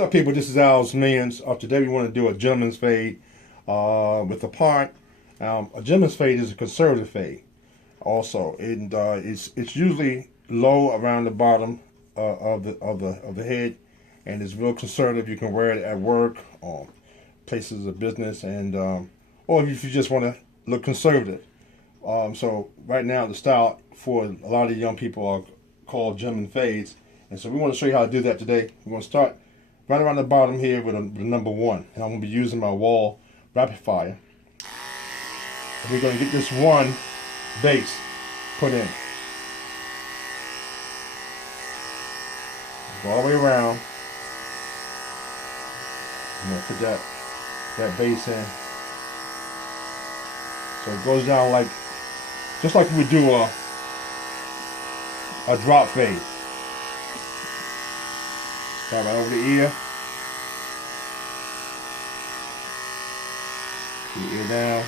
What's up, people? This is Alsmillions. Today we want to do a gentleman's fade with a part. A gentleman's fade is a conservative fade. Also, and it's usually low around the bottom of the head, and it's real conservative. You can wear it at work, places of business, and or if you just want to look conservative. So right now the style for a lot of young people are called gentleman fades, and so we want to show you how to do that today. We're going to start right around the bottom here with a number 1, and I'm going to be using my wall rapid fire. And we're going to get this 1 base put in. Go all the way around. I'm going to put that base in. So it goes down like, just like we would do a drop fade. Start right over the ear. The ear down.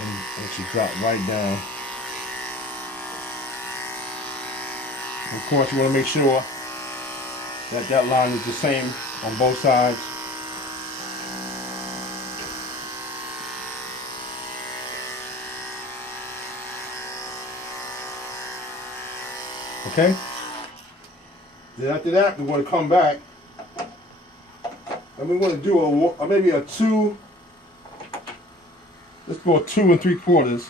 And she drop right down. And of course, you want to make sure that that line is the same on both sides. Okay? Then after that, we want to come back and we want to do maybe a 2. Let's go 2 3/4,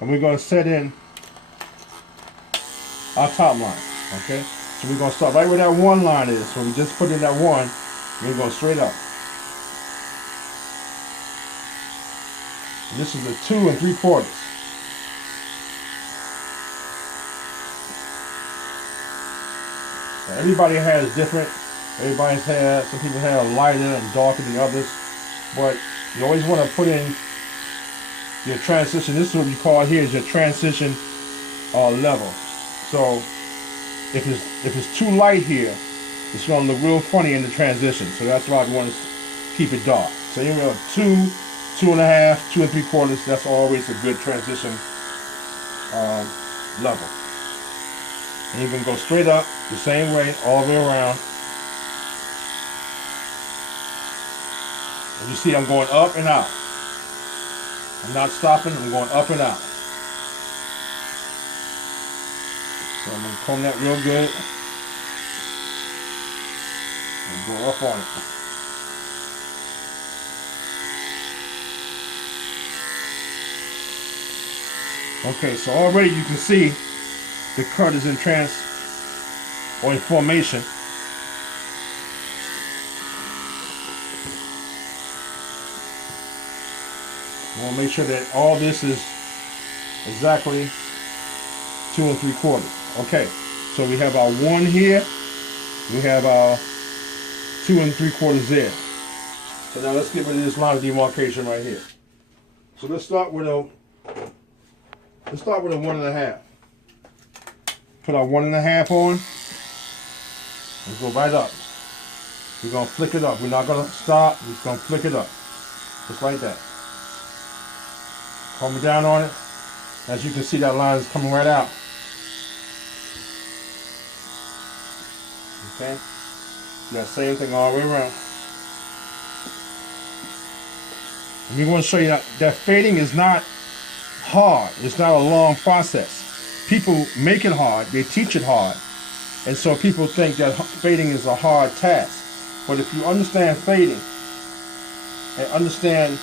and we're going to set in our top line. Okay? So we're going to start right where that 1 line is. So we just put in that 1, and we're going straight up. And this is a 2 3/4. Everybody has different. Everybody's hair. Some people have lighter and darker than others, but you always want to put in your transition. This is what we call here is your transition level. So if it's too light here, it's going to look real funny in the transition. So that's why we want to keep it dark. So anyway, 2, 2.5, 2 3/4. That's always a good transition level. And you can go straight up the same way all the way around. And you see I'm going up and out. I'm not stopping, I'm going up and out. So I'm going to comb that real good. And go up on it. Okay, so already you can see the cut is in formation. You want to make sure that all this is exactly 2 3/4. Okay, so we have our 1 here. We have our 2 3/4 there. So now let's get rid of this line of demarcation right here. So let's start with a 1.5. Put our 1.5 on and go right up. We're going to flick it up. We're not going to stop. We're just going to flick it up. Just like that. Coming down on it. As you can see, that line is coming right out. Okay? Do that same thing all the way around. And we want to show you that fading is not hard. It's not a long process. People make it hard, they teach it hard, and so people think that fading is a hard task. But if you understand fading and understand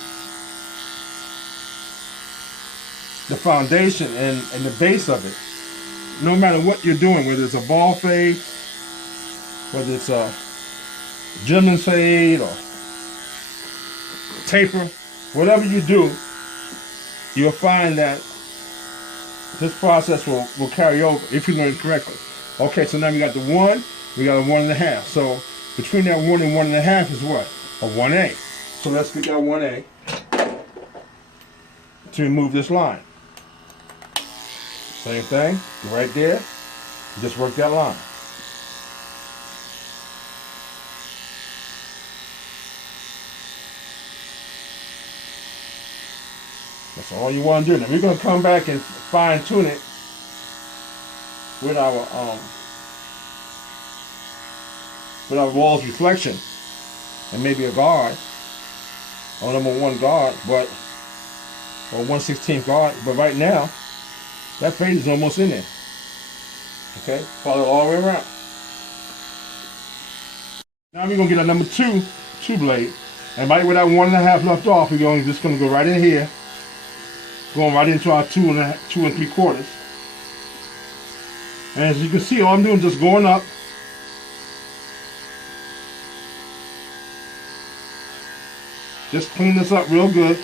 the foundation and the base of it, no matter what you're doing, whether it's a ball fade, whether it's a gentleman's fade or taper, whatever you do, you'll find that this process will carry over if you learn it correctly. Okay, so now we got the 1, we got a 1.5. So between that 1 and 1.5 is what? A 1A. So let's get that 1A to remove this line. Same thing, right there. Just work that line. That's all you want to do. Now we're going to come back and fine tune it with our with our wall's reflection, and maybe a guard, or number 1 guard, but or 1/16 guard. But right now, that fade is almost in there. Okay, follow it all the way around. Now we're gonna get a number 2 blade, and right where that 1.5 left off, we're just gonna go right in here, going right into our 2 3/4. And as you can see, all I'm doing is just going up. Just clean this up real good.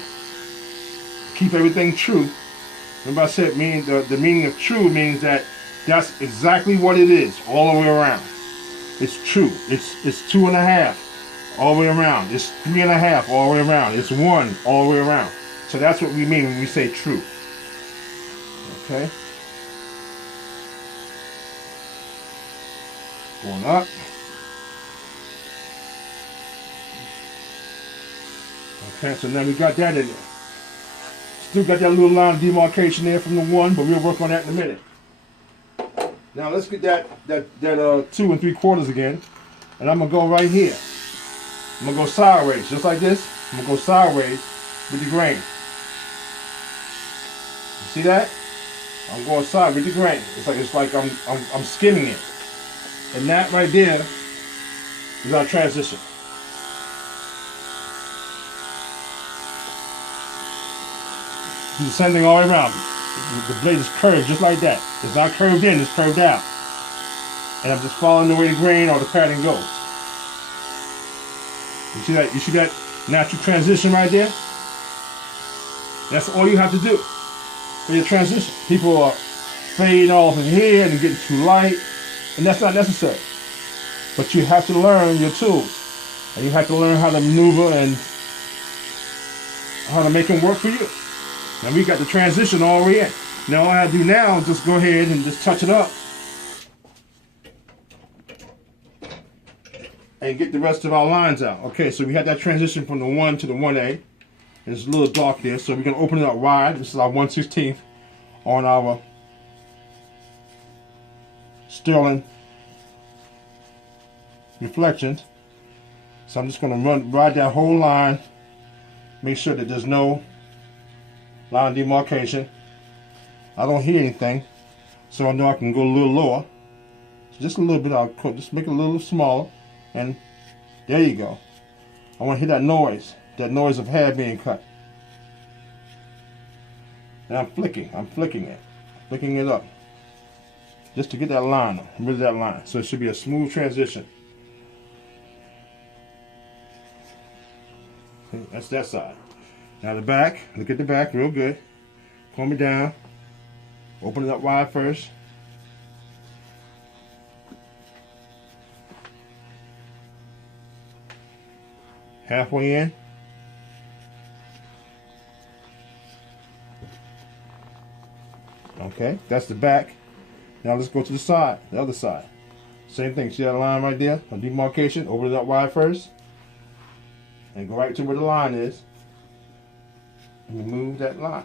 Keep everything true. Remember I said the meaning of true means that that's exactly what it is all the way around. It's true. It's 2.5 all the way around. It's 3.5 all the way around. It's 1 all the way around. So that's what we mean when we say true. Okay. Going up. Okay, so now we got that in there. Still got that little line of demarcation there from the 1, but we'll work on that in a minute. Now let's get that 2 3/4 again, and I'm gonna go right here. I'm gonna go sideways, just like this. I'm gonna go sideways with the grain. You see that? I'm going side with the grain. It's like I'm skimming it, and that right there is our transition. Do the same thing all the way around. The blade is curved just like that. It's not curved in, it's curved out. And I'm just following the way the grain or the pattern goes. You see that? You see that natural transition right there? That's all you have to do for your transition. People are fading off in here and getting too light, and that's not necessary. But you have to learn your tools, and you have to learn how to maneuver and how to make them work for you. Now we got the transition all the way in. Now all I have to do now is just go ahead and just touch it up and get the rest of our lines out. Okay, so we had that transition from the 1 to the 1A. It's a little dark there, so we're going to open it up wide. This is our 1/16 on our sterling reflections. So I'm just going to ride that whole line, make sure that there's no line of demarcation. I don't hear anything, so I know I can go a little lower. So just a little bit, I'll just make it a little smaller, and there you go. I want to hear that noise of hair being cut. And I'm flicking it up, just to get that line, rid of that line. So it should be a smooth transition. Okay, that's that side. Now the back, look at the back real good. Comb it down. Open it up wide first. Halfway in. Okay, that's the back. Now let's go to the side, the other side. Same thing, see that line right there? A demarcation, open it up wide first. And go right to where the line is. And remove that line.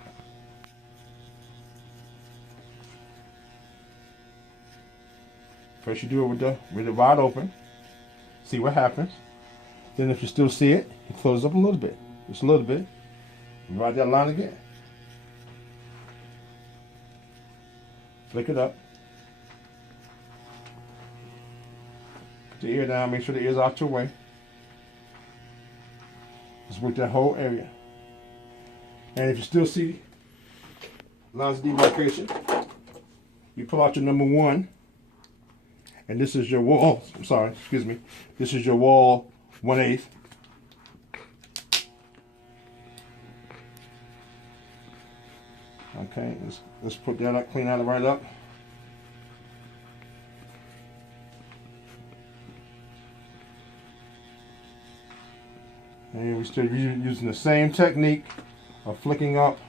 First you do it with the wide open. See what happens. Then if you still see it, you close up a little bit. Just a little bit. And ride that line again. Flick it up. Put the ear down, make sure the ear's out your way. Just work that whole area. And if you still see lines of demarcation, you pull out your number 1. And this is your wall, I'm sorry, excuse me. This is your wall 1/8. Okay, let's put that up, clean that right up. And we're still using the same technique of flicking up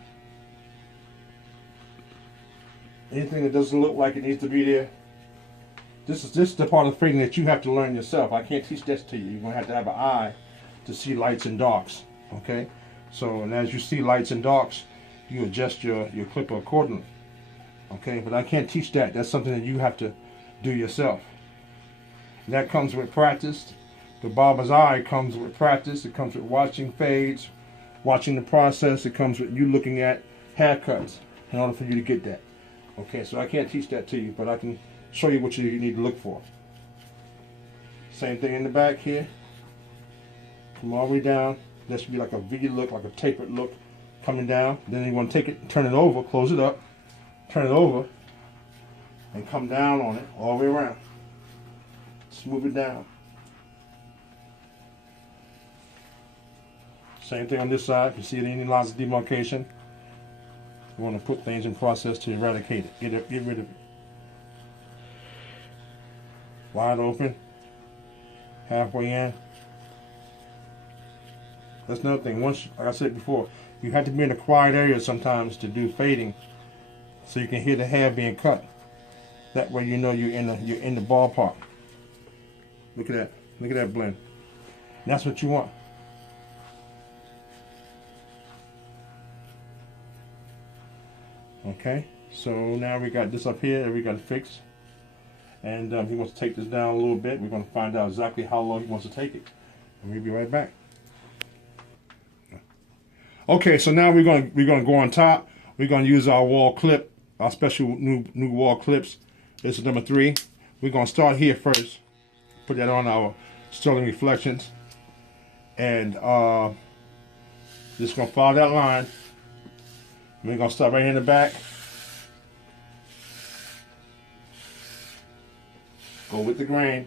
anything that doesn't look like it needs to be there. This is the part of fading that you have to learn yourself. I can't teach this to you. You're going to have an eye to see lights and darks. Okay? So, and as you see lights and darks, you adjust your clipper accordingly. Okay? But I can't teach that. That's something that you have to do yourself. And that comes with practice. The barber's eye comes with practice. It comes with watching fades, watching the process. It comes with you looking at haircuts in order for you to get that. Okay, so I can't teach that to you, but I can show you what you need to look for. Same thing in the back here. Come all the way down. That should be like a V look, like a tapered look coming down. Then you want to take it, turn it over, close it up, turn it over, and come down on it all the way around. Smooth it down. Same thing on this side. If you see any lines of demarcation, you want to put things in process to eradicate it. Get rid of it. Wide open. Halfway in. That's another thing. Once, like I said before, you have to be in a quiet area sometimes to do fading, so you can hear the hair being cut. That way you know you're in the ballpark. Look at that. Look at that blend. And that's what you want. Okay, so now we got this up here that we got to fix, and he wants to take this down a little bit. We're going to find out exactly how long he wants to take it, and we'll be right back. Okay, so now we're going to go on top. We're going to use our wall clip, our special new wall clips. This is number 3. We're going to start here first. Put that on our sterling reflections, and just going to follow that line. We're going to start right here in the back. Go with the grain.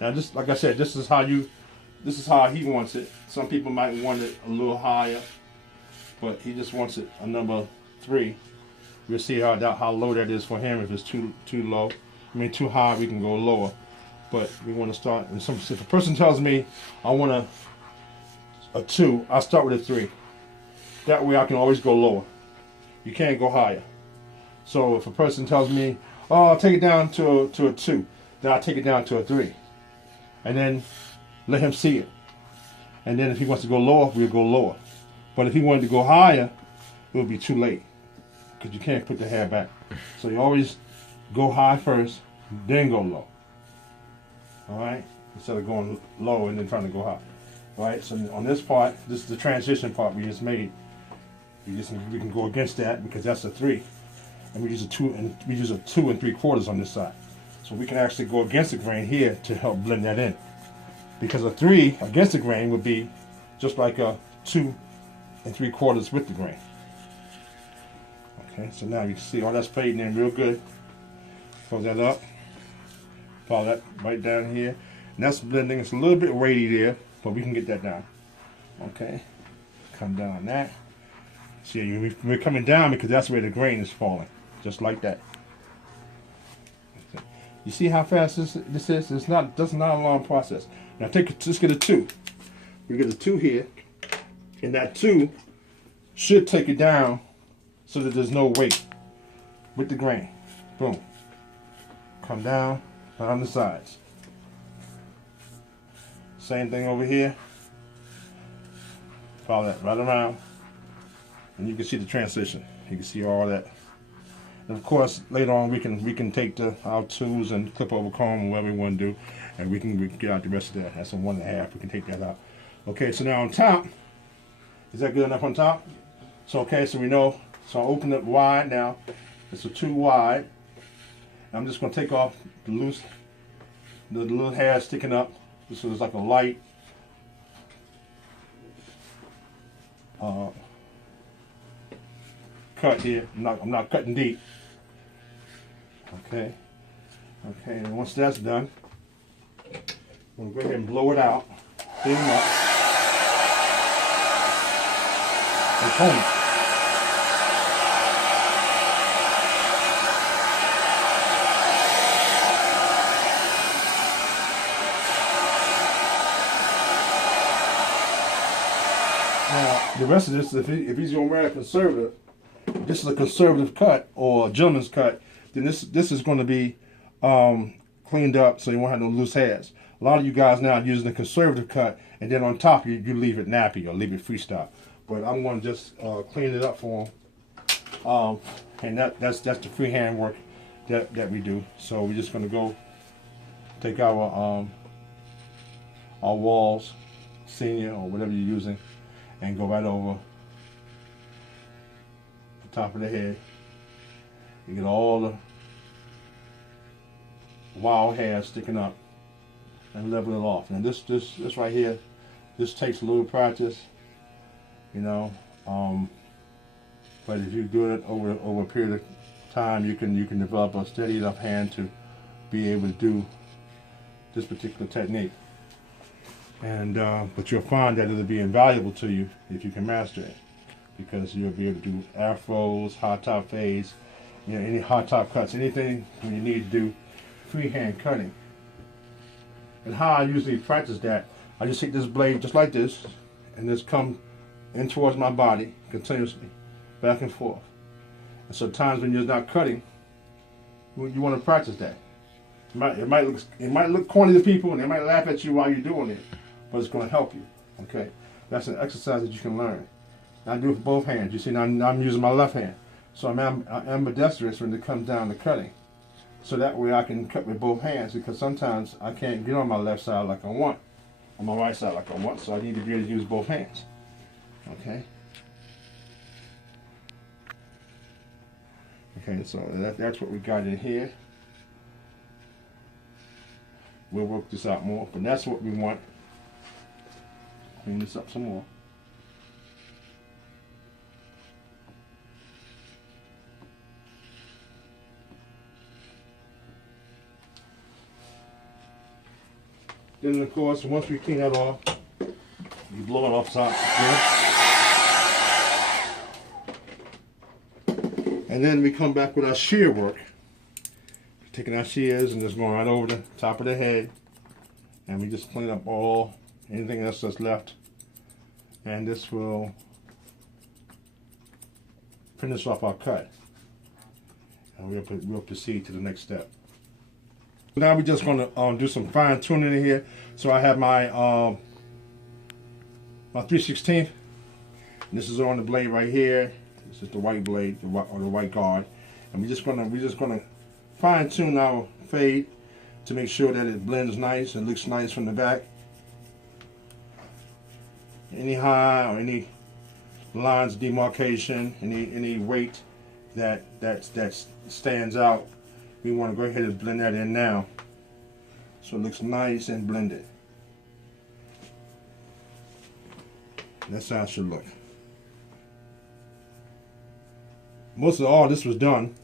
Now, just like I said, this is how he wants it. Some people might want it a little higher, but he just wants it a number 3. We'll see how low that is for him. If it's too low, I mean too high, we can go lower. But we want to start. If a person tells me I want a 2, I start with a 3. That way I can always go lower. You can't go higher. So if a person tells me, oh, I'll take it down to a 2, then I'll take it down to a 3. And then let him see it. And then if he wants to go lower, we'll go lower. But if he wanted to go higher, it would be too late, because you can't put the hair back. So you always go high first, then go low. All right? Instead of going low and then trying to go high. Right, so on this part, this is the transition part we just made. We can go against that because that's a 3, and we use a 2 3/4 on this side. So we can actually go against the grain here to help blend that in. Because a 3 against the grain would be just like a 2 3/4 with the grain. Okay, so now you can see all that's fading in real good. Close that up. Follow that right down here, and that's blending. It's a little bit weighty there, but we can get that down. Okay, come down on that. See, we're coming down because that's where the grain is falling, just like that. You see how fast this is? That's not a long process. Now let's get a 2. We get a 2 here, and that 2 should take it down so that there's no weight with the grain. Boom. Come down on the sides. Same thing over here. Follow that right around, and you can see the transition. You can see all that. And of course, later on we can take our tools and clip over comb or whatever we want to do, and we can get out the rest of that. That's a 1 1/2. We can take that out. Okay, so now on top, is that good enough on top? So okay, so we know. So I'll open it wide now. It's a 2 wide. I'm just going to take off the little hair sticking up. This is like a light cut here. I'm not cutting deep. Okay. Okay, and once that's done, I'm going to go ahead and blow it out, clean them up, and comb it. Now, the rest of this, if he's going to wear a conservative, this is a conservative cut or a gentleman's cut, then this is going to be cleaned up so you won't have no loose hairs. A lot of you guys now are using a conservative cut, and then on top you leave it nappy or leave it freestyle. But I'm going to just clean it up for him. And that's the freehand work that we do. So we're just gonna go take our walls, senior or whatever you're using, and go right over the top of the head. You get all the wild hair sticking up and level it off. Now this right here, this takes a little practice, you know. But if you do it over a period of time, you can develop a steady enough hand to be able to do this particular technique. And but you'll find that it'll be invaluable to you if you can master it, because you'll be able to do afros, hot top fades, you know, any hot top cuts, anything when you need to do freehand cutting. And how I usually practice that, I just take this blade just like this and just come in towards my body continuously, back and forth. And so times when you're not cutting, you want to practice that. It might look corny to people, and they might laugh at you while you're doing it, but it's going to help you. Okay, that's an exercise that you can learn. And I do it with both hands. You see, now I'm using my left hand, so I'm ambidextrous when it comes down to cutting. So that way I can cut with both hands, because sometimes I can't get on my left side like I want, on my right side like I want. So I need to be able to use both hands. Okay. Okay, so that's what we got in here. We'll work this out more, but that's what we want. Clean this up some more. Then of course, once we clean that off, you blow it off side. And then we come back with our shear work. Taking our shears and just going right over the top of the head, and we just clean up anything else that's left, and this will finish off our cut, and we'll proceed to the next step. Now we're just going to do some fine tuning in here. So I have my my 3/16. This is on the blade right here. This is the white blade, or the white guard, and we're just gonna fine tune our fade to make sure that it blends nice and looks nice from the back. Any high or any lines of demarcation, any weight that stands out, we want to go ahead and blend that in now, so it looks nice and blended. That's how it should look. Most of all this was done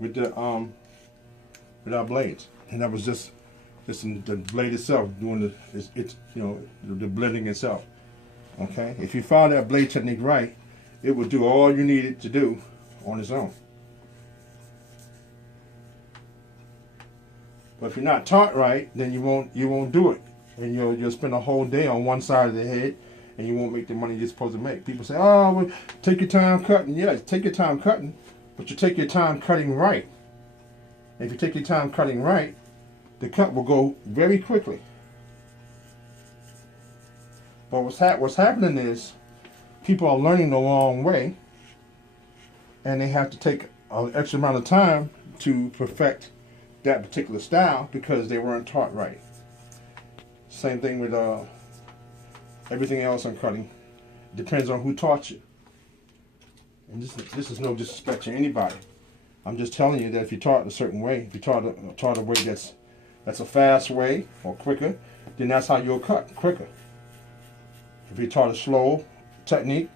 with our blades, and that was just the blade itself doing the blending itself. Okay, if you follow that blade technique right, it will do all you need it to do on its own. But if you're not taught right, then you won't do it, and you'll spend a whole day on one side of the head, and you won't make the money you're supposed to make. People say, "Oh, well, take your time cutting." Yeah, take your time cutting, but you take your time cutting right. If you take your time cutting right, the cut will go very quickly. But what's happening is people are learning the wrong way, and they have to take an extra amount of time to perfect that particular style because they weren't taught right. Same thing with everything else on cutting. Depends on who taught you. And this is no disrespect to anybody. I'm just telling you that if you're taught a certain way, if you're taught a way that's a fast way or quicker, then that's how you'll cut quicker. If you're taught a slow technique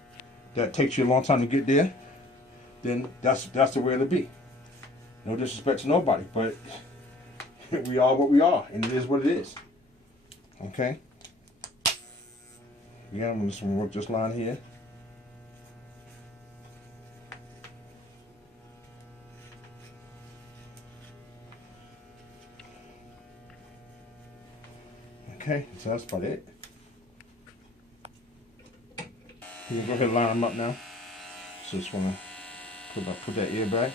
that takes you a long time to get there, then that's the way it'll be. No disrespect to nobody, but we are what we are, and it is what it is. Okay? Again, I'm just going to work this line here. Okay, so that's about it. You can go ahead and line them up now. So just want to put that ear back.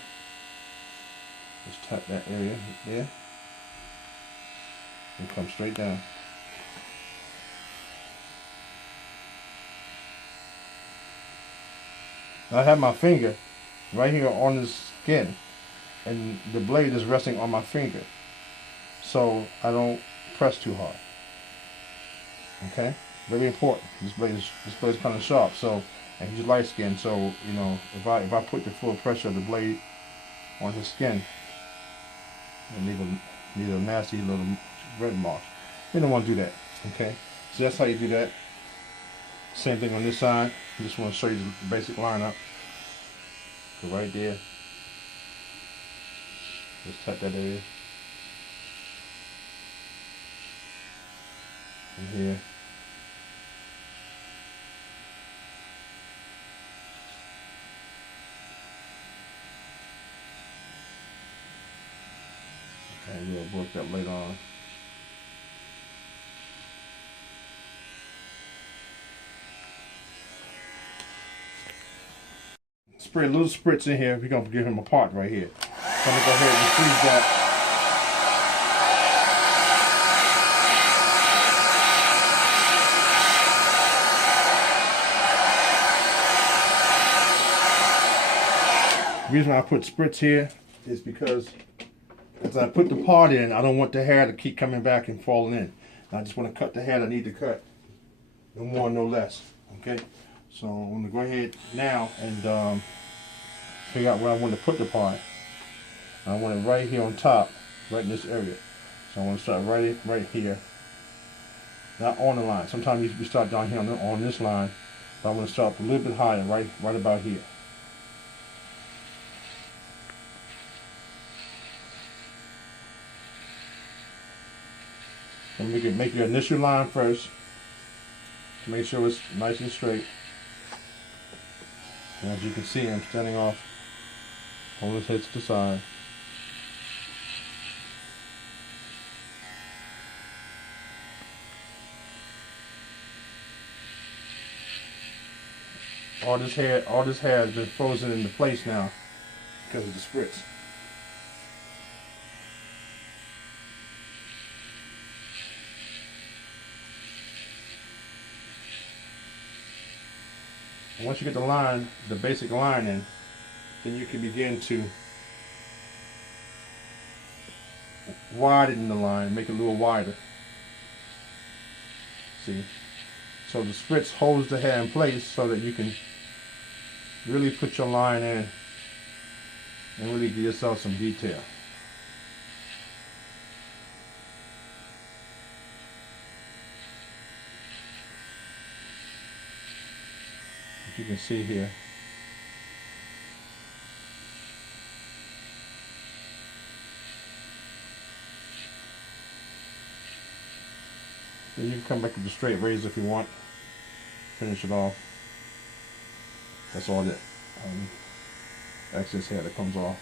Just tap that area there. And come straight down. I have my finger right here on the skin, and the blade is resting on my finger, so I don't press too hard. Okay, very important. This blade is kind of sharp, so, and he's light skinned, so you know, if I put the full pressure of the blade on his skin, and leave a nasty little red mark. You don't want to do that. Okay, so that's how you do that. Same thing on this side. I just want to show you the basic lineup. Go right there. Just tap that area. And here. And we'll work that later on. Spray a little spritz in here. We're going to give him a part right here. So I'm going to go ahead and freeze that. The reason why I put spritz here is because as I put the part in, I don't want the hair to keep coming back and falling in. I just want to cut the hair that I need to cut. No more, no less. Okay? So I'm going to go ahead now and figure out where I want to put the part. I want it right here on top, right in this area. So I want to start right here. Not on the line. Sometimes we start down here on this line, but I want to start up a little bit higher, right about here. And we can make your initial line first to make sure it's nice and straight. And as you can see, I'm standing off, hold his head to the side. All this hair has been frozen into place now because of the spritz. And once you get the line, the basic line in, then you can begin to widen the line, make it a little wider. See? So the spritz holds the hair in place so that you can really put your line in and really give yourself some detail. You can see here. Then you can come back with the straight razor if you want. Finish it off. That's all that excess hair that comes off.